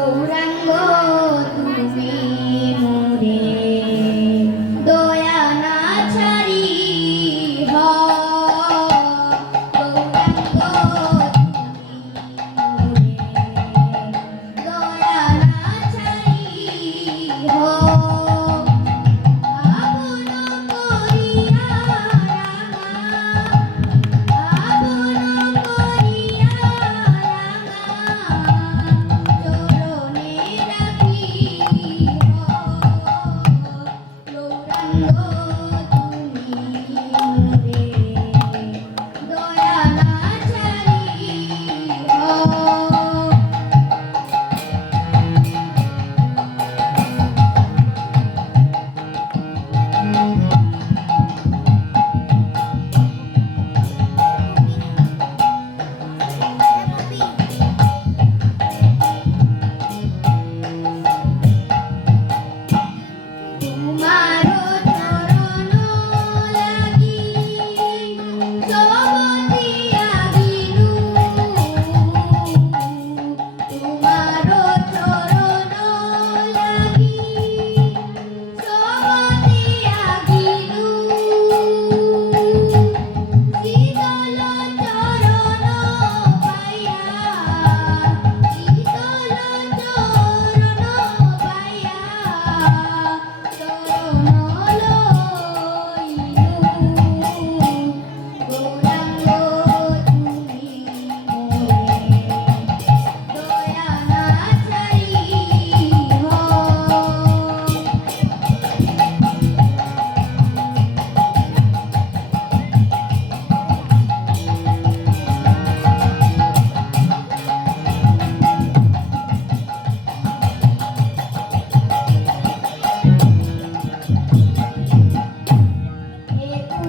গৌরাঙ্গ তুমি মোরে দয়া না ছাড়ি গৌরাঙ্গ তুমি মোরে দয়া না ছাড়ি আপন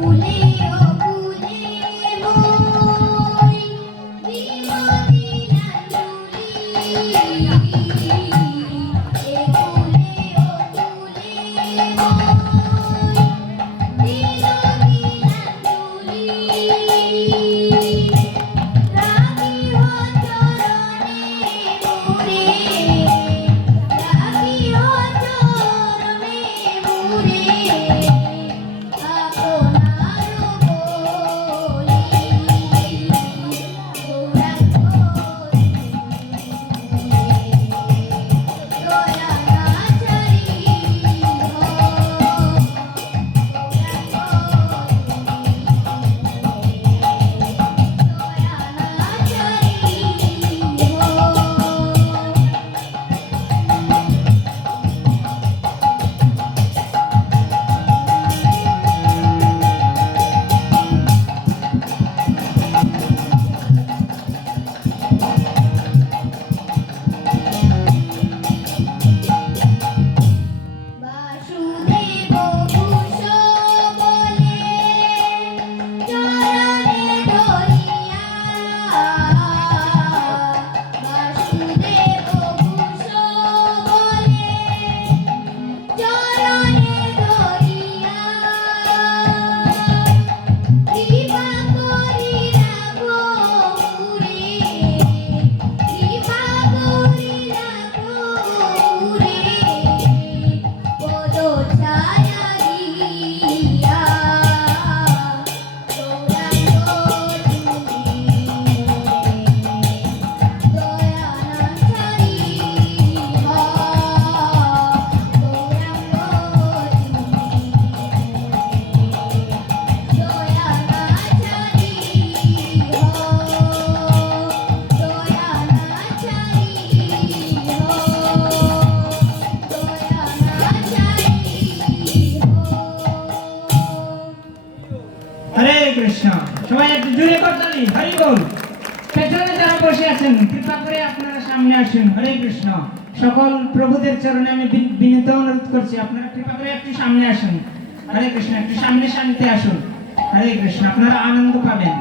করিয়া কৃষ্ণ। সবাই একটু জোরে করতালি, হরি বল। পেছনে যারা বসে আছেন কৃপা করে আপনারা সামনে আসুন। হরে কৃষ্ণ। সকল প্রভুদের চরণে আমি বিনীত অনুরোধ করছি, আপনারা কৃপা করে একটু সামনে আসুন। হরে কৃষ্ণ, একটু সামনে শান্তি আসুন। হরে কৃষ্ণ, আপনারা আনন্দ পাবেন।